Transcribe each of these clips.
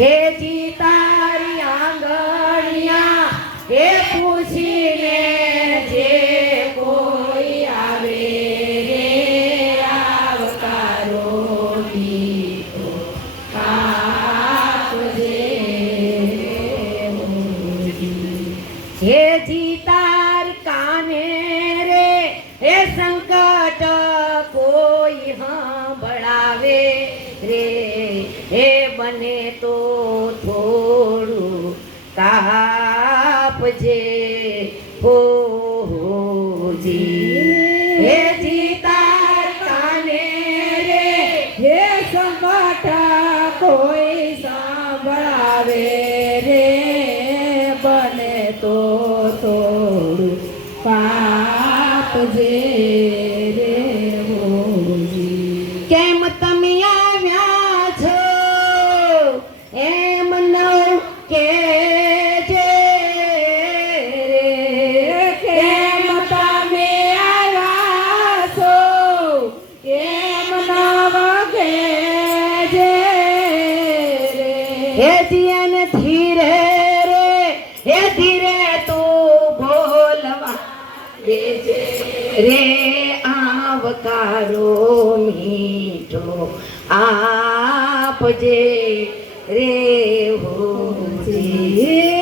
હે જીતારી આંગણિયા, એ પૂછીને જે કોઈ આવે રે આવકારો પીતો આપજે હે જીતાર કાને રે હે સંકટ બને તો થોડું કાપજે. હો જી. હે જીતાર કાને રે. હે કોઈ સાંભળાવે બને તો થોડું પાપ હે દિયન ધીરે રે હે ધીરે તું બોલવા દેજે રે, આવકારો મીઠો આપજે રે હોજી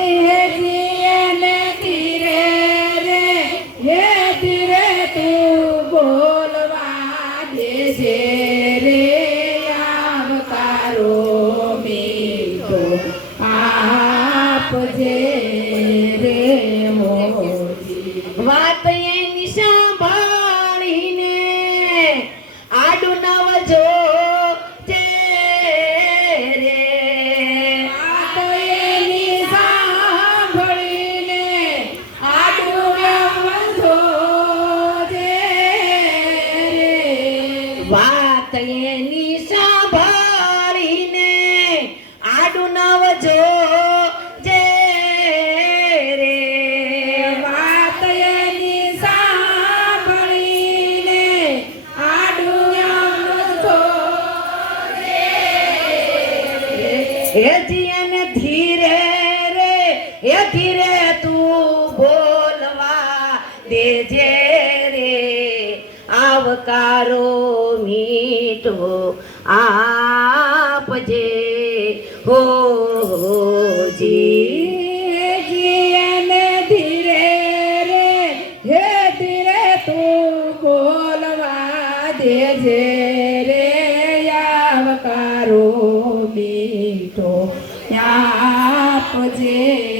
આપજે રે વાત એની સાંભળીને આડું નવ જો રે. આ તો એની સાંભળીને આડું આવજો જે રે. વાત એની હે જીયન ધીરે રે હે ધીરે તું બોલવા દેજે રે. આવકારો મીઠો આપજે. હો જી ધીરે તું બોલવા દેજે. રે બેટો મીઠો આપજે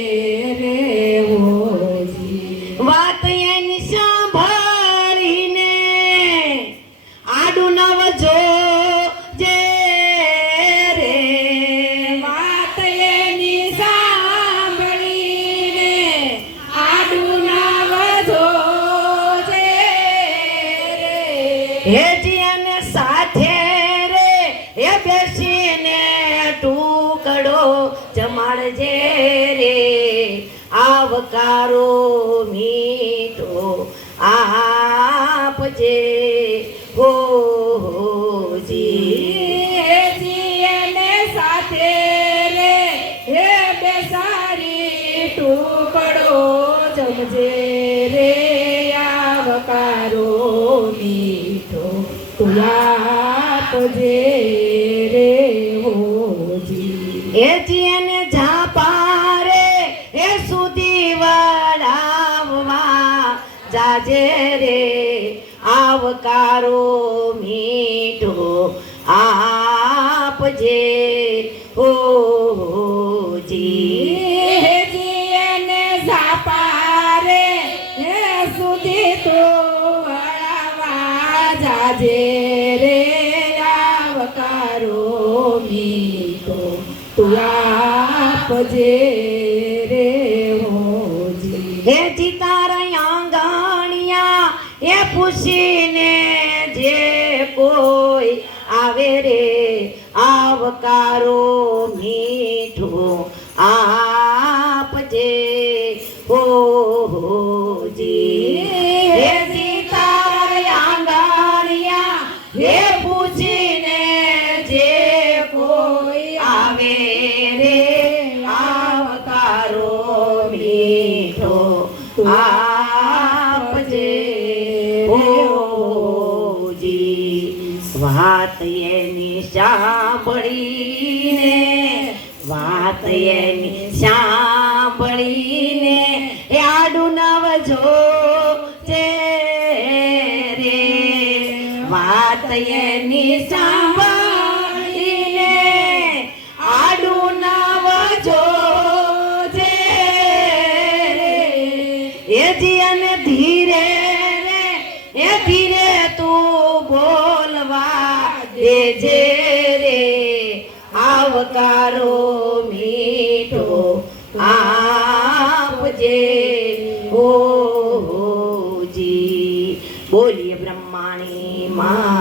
જમાડજે રે, આવકારો મીઠો આપજે હો સાથે રે, હે બેસારી ટુકડો જમજે રે, આવકારો મીઠો તું આપજે જાજે રે આવકારો મીઠો આપજે. હો જી. હે જીયને ઝાપારે હે સુધી તો વળાવા જાજે રે. આવકારો મીઠો તું આપજે રે હોજી હે આંગણિયા એ પૂછીને જે કોઈ આવે રે આવકારો મીઠો આપજે. હો વાત એની સાંભળીને વાત એની સાંભળીને એ છે રે. વાત એની સાંભળીને આવકારો મીઠો આપજે ઓ જી બોલીએ બ્રહ્માણી મા